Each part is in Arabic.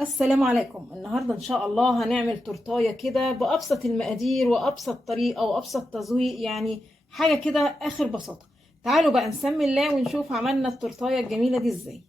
السلام عليكم. النهارده ان شاء الله هنعمل تورتايه كده بابسط المقادير وابسط طريقه وابسط تزويق، يعني حاجه كده اخر بساطه. تعالوا بقى نسمي الله ونشوف عملنا التورتايه الجميله دي ازاي.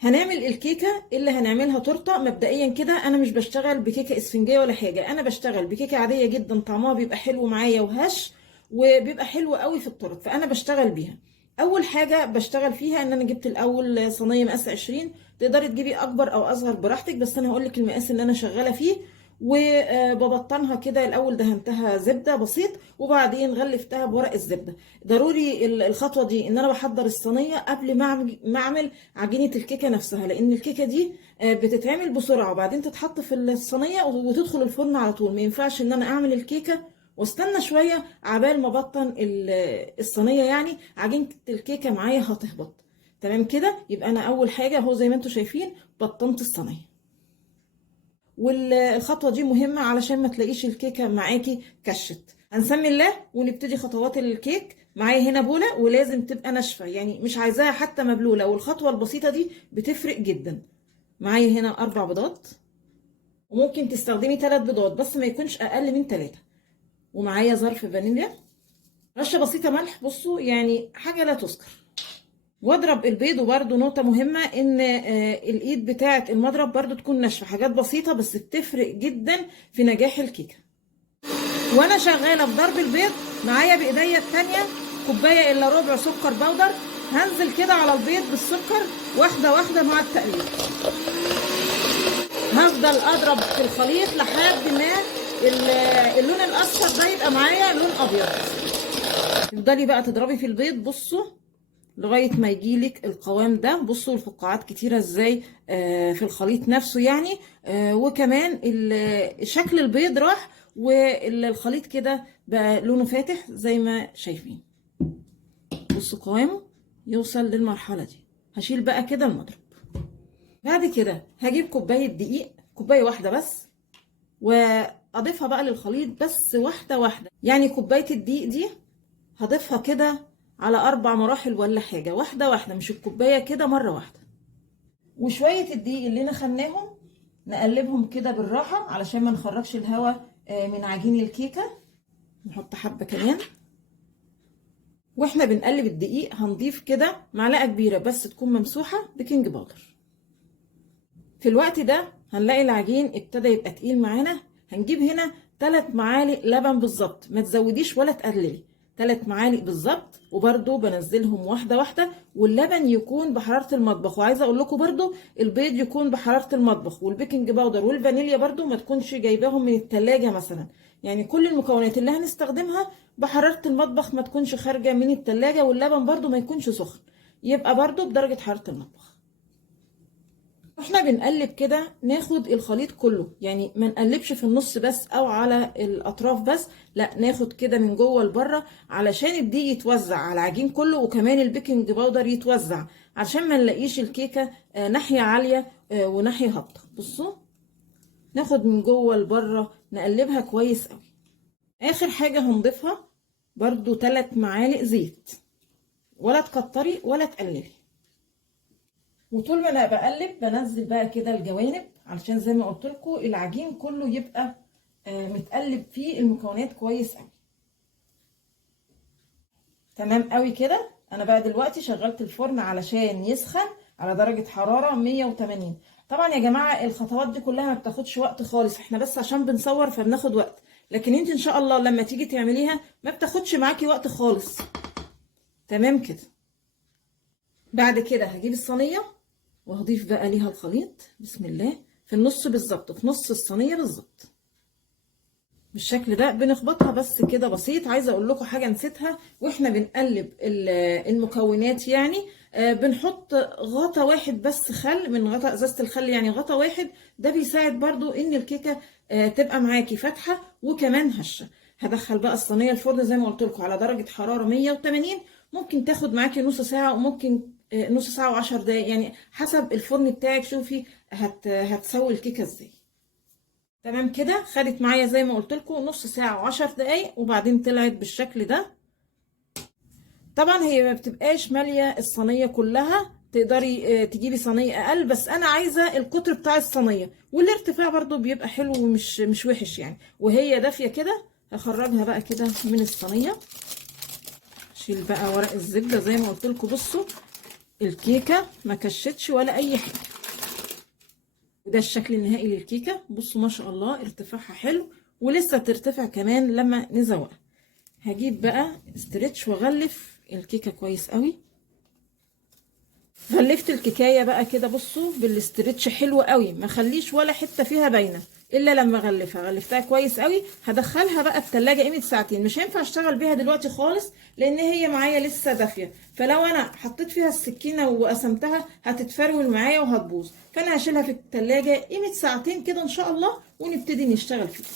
هنعمل الكيكه اللي هنعملها تورته. مبدئيا كده انا مش بشتغل بكيكه اسفنجيه ولا حاجه، انا بشتغل بكيكه عاديه جدا، طعمها بيبقى حلو معايا وهش وبيبقى حلو قوي في التورت، فانا بشتغل بيها. اول حاجه بشتغل فيها ان انا جبت الاول صينيه مقاس 20. تقدري تجيبي اكبر او اصغر براحتك، بس انا هقول لك المقاس اللي انا شغاله فيه. وببطنها كده الاول، دهنتها زبده بسيط وبعدين غلفتها بورق الزبده. ضروري الخطوه دي ان انا بحضر الصينيه قبل ما اعمل عجينه الكيكه نفسها، لان الكيكه دي بتتعمل بسرعه وبعدين تتحط في الصينيه وتدخل الفرن على طول. ما ينفعش ان انا اعمل الكيكه واستنى شويه عبال ما بطن الصينيه، يعني عجينه الكيكه معايا هتهبط. تمام كده، يبقى انا اول حاجه اهو زي ما انتم شايفين بطنت الصينيه. والخطوه دي مهمه علشان ما تلاقيش الكيكه معاكي كشت. هنسمي الله ونبتدي خطوات الكيك. معايا هنا بوله ولازم تبقى ناشفه، يعني مش عايزاها حتى مبلوله، والخطوه البسيطه دي بتفرق جدا. معايا هنا 4 بيضات، وممكن تستخدمي 3 بيضات بس ما يكونش اقل من 3. ومعايا ظرف فانيليا، رشه بسيطه ملح، بصوا يعني حاجه لا تذكر. واضرب البيض. وبرده نقطة مهمة ان الايد بتاعة المضرب برده تكون ناشفة. حاجات بسيطة بس بتفرق جدا في نجاح الكيكة. وانا شغالة بضرب البيض معايا بايديا التانية كوباية الا ربع سكر بودر. هنزل كده على البيض بالسكر واحدة واحدة مع التقليب. هفضل اضرب في الخليط لحد ما اللون الاصفر ده يبقى معايا لون ابيض. تفضلي بقى تضربي في البيض، بصوا لغايه ما يجيلك القوام ده. بصوا الفقاعات كتيره ازاي في الخليط نفسه يعني. وكمان شكل البيض راح والخليط كده بقى لونه فاتح زي ما شايفين. بصوا قوامه يوصل للمرحله دي. هشيل بقى كده المضرب. بعد كده هجيب كوبايه دقيق، كوبايه واحده بس، واضيفها بقى للخليط بس واحده واحده. يعني كوبايه الدقيق دي هضيفها كده على 4 مراحل ولا حاجة، واحدة واحدة، مش الكوباية كده مرة واحدة. وشوية الدقيق اللي نخناهم نقلبهم كده بالراحة علشان ما نخرجش الهواء من عجين الكيكة. نحط حبة كمان. واحنا بنقلب الدقيق هنضيف كده معلقة كبيرة بس تكون ممسوحة بيكنج باودر. في الوقت ده هنلاقي العجين ابتدى يبقى تقيل معانا. هنجيب هنا 3 معالق لبن بالظبط، ما تزوديش ولا تقللي. 3 معالق بالظبط، وبرده بنزلهم واحده واحده. واللبن يكون بحراره المطبخ. وعايزه اقول لكم برده البيض يكون بحراره المطبخ، والبيكنج باودر والفانيليا برده ما تكونش جايباهم من التلاجة مثلا. يعني كل المكونات اللي هنستخدمها بحراره المطبخ، ما تكونش خارجه من التلاجة. واللبن برده ما يكونش سخن، يبقى برده بدرجه حراره المطبخ. واحنا بنقلب كده ناخد الخليط كله، يعني ما نقلبش في النص بس او على الاطراف بس، لا ناخد كده من جوه لبره علشان الدقيق يتوزع على العجين كله، وكمان البيكنج باودر يتوزع علشان ما نلاقيش الكيكه ناحيه عاليه وناحيه هابطه. بصوا ناخد من جوه لبره نقلبها كويس قوي. اخر حاجه هنضيفها برضو 3 معالق زيت، ولا تكتري ولا تقللي. وطول ما انا بقلب بنزل بقى كده الجوانب علشان زي ما قلت لكم العجين كله يبقى متقلب فيه المكونات كويس قوي. تمام قوي كده. انا بقى دلوقتي شغلت الفرن علشان يسخن على درجة حرارة 180. طبعا يا جماعة الخطوات دي كلها ما بتاخدش وقت خالص، احنا بس عشان بنصور فبناخد وقت، لكن انت ان شاء الله لما تيجي تعمليها ما بتاخدش معاكي وقت خالص. تمام كده. بعد كده هجيب الصينية وهضيف بقى ليها الخليط بسم الله في النص بالظبط، في نص الصينيه بالظبط بالشكل ده. بنخبطها بس كده بسيط. عايزه اقول لكم حاجه نسيتها واحنا بنقلب المكونات، يعني بنحط غطا واحد بس خل، من غطا ازازه الخل، يعني غطا واحد ده بيساعد برضو ان الكيكه تبقى معاكي فاتحه وكمان هشه. هدخل بقى الصينيه الفرن زي ما قلت لكم على درجه حراره 180. ممكن تاخد معاكي نص ساعه وممكن نص ساعه و10 دقايق، يعني حسب الفرن بتاعك. شوفي هتسوي الكيكه ازاي. تمام كده. خدت معايا زي ما قلت لكم نص ساعه و10 دقايق وبعدين طلعت بالشكل ده. طبعا هي ما بتبقاش ماليه الصينيه كلها، تقدري تجيبي صينيه اقل، بس انا عايزه القطر بتاع الصينيه، والارتفاع برضو بيبقى حلو ومش وحش يعني. وهي دافيه كده هخرجها بقى كده من الصينيه. شيل بقى ورق الزبده زي ما قلت لكم. بصوا الكيكه ما كشتش ولا اي حاجه، وده الشكل النهائي للكيكه. بصوا ما شاء الله ارتفاعها حلو، ولسه ترتفع كمان لما نزوقها. هجيب بقى استرتش واغلف الكيكه كويس قوي. غلفت الكيكايه بقى كده بصوا بالاسترتش حلو قوي، ما خليش ولا حته فيها باينه الا لما اغلفها. غلفتها كويس قوي. هدخلها بقى التلاجة قيمه ساعتين. مش هينفع اشتغل بيها دلوقتي خالص لان هي معايا لسه دافيه، فلو انا حطيت فيها السكينه وقسمتها هتتفرول معايا وهتبوظ. فانا هشيلها في التلاجة قيمه ساعتين كده ان شاء الله ونبتدي نشتغل فيها.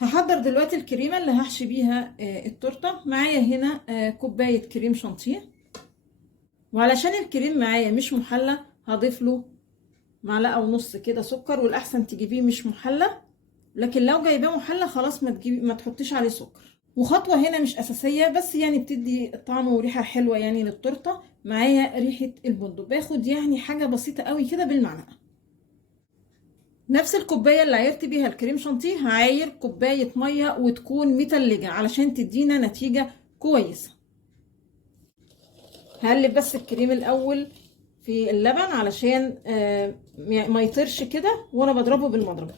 هحضر دلوقتي الكريمه اللي هحشي بيها التورته. معايا هنا كوبايه كريم شانتيه، وعلشان الكريم معايا مش محلى هضيف له معلقه ونص كده سكر، والاحسن تجيبيه مش محلى، لكن لو جايباه محلى خلاص ما تحطيش عليه سكر. وخطوه هنا مش اساسيه بس يعني بتدي طعم وريحه حلوه يعني للتورته. معايا ريحه البندق، باخد يعني حاجه بسيطه قوي كده بالمعلقه. نفس الكوبايه اللي عايرت بيها الكريم شانتيه هعاير كوبايه ميه وتكون متلجه علشان تدينا نتيجه كويسه. هقلب بس الكريم الاول في اللبن علشان ما يطيرش كده وانا بضربه بالمضرب.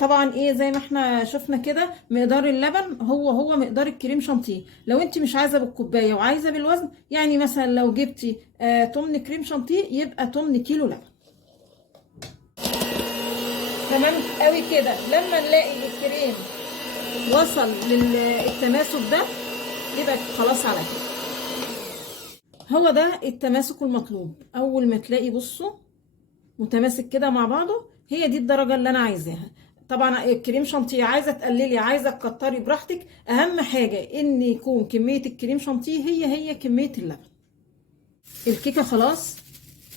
طبعا ايه زي ما احنا شفنا كده مقدار اللبن هو مقدار الكريم شانتيه. لو انت مش عايزه بالكوبايه وعايزه بالوزن، يعني مثلا لو جبتي تمن كريم شانتيه يبقى تمن كيلو لبن. تمام قوي كده. لما نلاقي الكريم وصل للتماسك ده يبقى خلاص على كده. هو ده التماسك المطلوب. اول ما تلاقي بصوا متماسك كده مع بعضه، هي دي الدرجه اللي انا عايزاها. طبعا الكريم شانتيه عايزه تقللي عايزه تكتري براحتك، اهم حاجه ان يكون كميه الكريم شانتيه هي كميه اللبن. الكيكه خلاص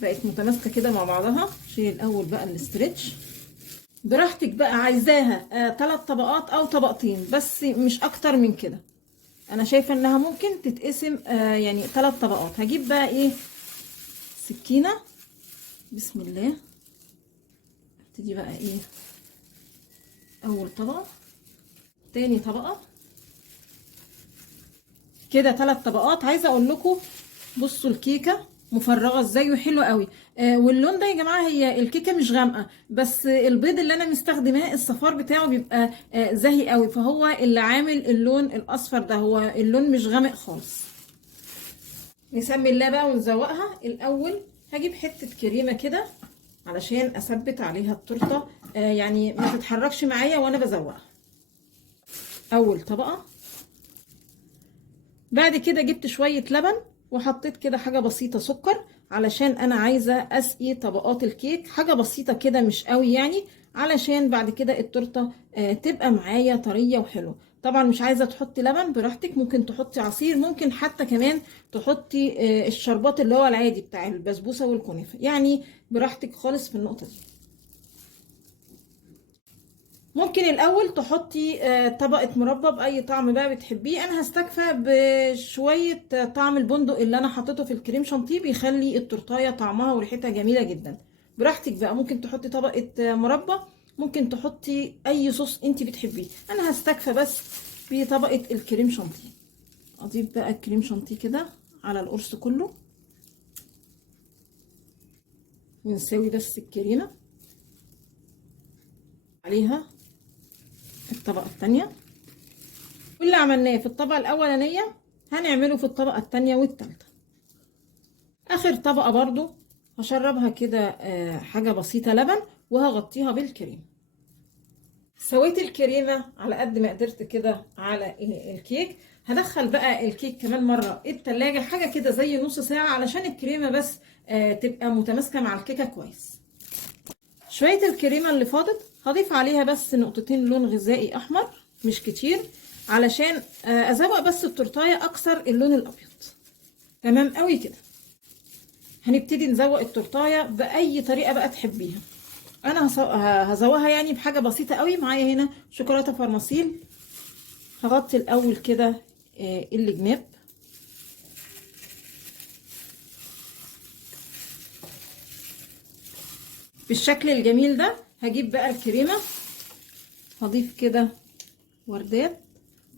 بقت متماسكه كده مع بعضها. شيل الاول بقى الاسترتش براحتك بقى، عايزاها 3 طبقات او طبقتين بس مش اكتر من كده. انا شايفه انها ممكن تتقسم يعني 3 طبقات. هجيب بقى ايه سكينه، بسم الله. ابتدي بقى ايه اول طبقه، تاني طبقه كده 3 طبقات. عايزه اقول لكم بصوا الكيكه مفرغه ازاي وحلوه قوي. واللون ده يا جماعه هي الكيكه مش غامقه، بس البيض اللي انا مستخدماه الصفار بتاعه بيبقى زاهي قوي، فهو اللي عامل اللون الاصفر ده. هو اللون مش غامق خالص. نسمي الله بقى ونزوقها. الاول هجيب حته كريمه كده علشان اثبت عليها التورته، يعني ما تتحركش معايا وانا بزوقها. اول طبقه. بعد كده جبت شويه لبن وحطيت كده حاجه بسيطه سكر علشان انا عايزه اسقي طبقات الكيك، حاجه بسيطه كده مش قوي يعني، علشان بعد كده التورته تبقى معايا طريه وحلوه. طبعا مش عايزه تحطي لبن براحتك، ممكن تحطي عصير، ممكن حتى كمان تحطي الشربات اللي هو العادي بتاع البسبوسه والكنافه، يعني براحتك خالص في النقطه دي. ممكن الاول تحطي طبقه مربى باي طعم بقى بتحبيه. انا هستكفى بشويه طعم البندق اللي انا حطيته في الكريم شانتيه، بيخلي التورتايه طعمها وريحتها جميله جدا. براحتك بقى، ممكن تحطي طبقه مربى، ممكن تحطي اي صوص انت بتحبيه. انا هستكفى بس بطبقه الكريم شانتيه. اضيف بقى الكريم شانتيه كده على القرص كله، ونساوي بس الكريمه عليها الطبقه الثانيه. واللي عملناه في الطبقه الاولانيه هنعمله في الطبقه الثانيه والثالثه. اخر طبقه برضو هشربها كده حاجه بسيطه لبن وهغطيها بالكريم. سويت الكريمه على قد ما قدرت كده على الكيك. هدخل بقى الكيك كمان مره التلاجة حاجه كده زي نص ساعه علشان الكريمه بس تبقى متماسكه مع الكيكه كويس. شويه الكريمه اللي فاضت هضيف عليها بس نقطتين لون غذائي احمر مش كتير، علشان ازوق بس التورتايه اكثر اللون الابيض. تمام قوي كده. هنبتدي نزوق التورتايه باي طريقه بقى تحبيها. انا هزوقها يعني بحاجه بسيطه قوي. معايا هنا شوكولاته فرماسيل، هغطي الاول كده الجناب، بالشكل الجميل ده. هجيب بقى الكريمه، هضيف كده وردات.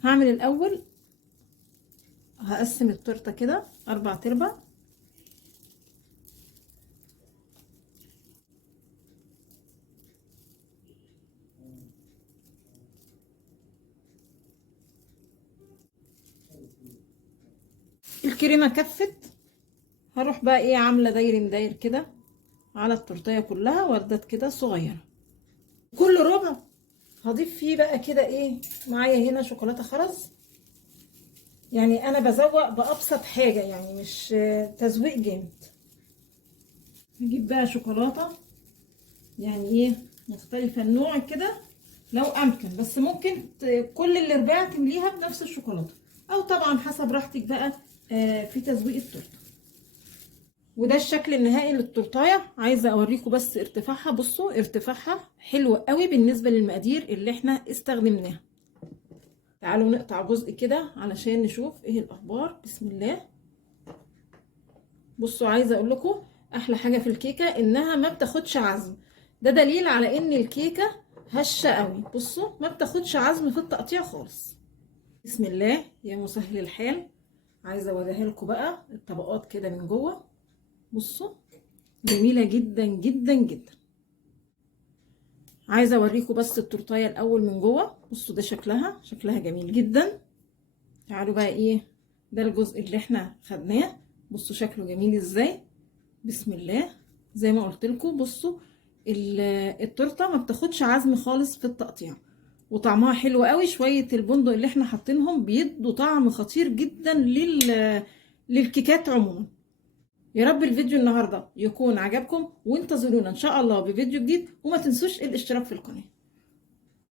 هعمل الاول هقسم التورته كده 4/4. الكريمه كفت، هروح بقى ايه عامله داير كده على التورتيه كلها، وردات كده صغيره. كل ربع هضيف فيه بقى كده ايه معايا هنا شوكولاته خرز. يعني انا بزوق بابسط حاجه، يعني مش تزويق جامد. هجيب بقى شوكولاته يعني ايه مختلفه النوع كده لو امكن، بس ممكن كل الارباع تمليها بنفس الشوكولاته، او طبعا حسب راحتك بقى في تزويق التورته. وده الشكل النهائي للتورتايه. عايزه اوريكم بس ارتفاعها. بصوا ارتفاعها حلو قوي بالنسبه للمقادير اللي احنا استخدمناها. تعالوا نقطع جزء كده علشان نشوف ايه الاخبار. بسم الله. بصوا عايزه اقول لكم احلى حاجه في الكيكه انها ما بتاخدش عزم. ده دليل على ان الكيكه هشه قوي. بصوا ما بتاخدش عزم في التقطيع خالص. بسم الله يا مسهل الحال. عايزه اوريها لكم بقى الطبقات كده من جوه. بصوا جميله جدا جدا جدا. عايزه اوريكم بس التورتايه الاول من جوه. بصوا ده شكلها جميل جدا. تعالوا بقى ايه ده الجزء اللي احنا خدناه. بصوا شكله جميل ازاي. بسم الله. زي ما قلت لكم بصوا التورته ما بتاخدش عزم خالص في التقطيع، وطعمها حلو قوي. شويه البندق اللي احنا حاطينهم بيدوا طعم خطير جدا للكيكات عموما. يا رب الفيديو النهارده يكون عجبكم، وانتظرونا ان شاء الله بفيديو جديد، وما تنسوش الاشتراك في القناه.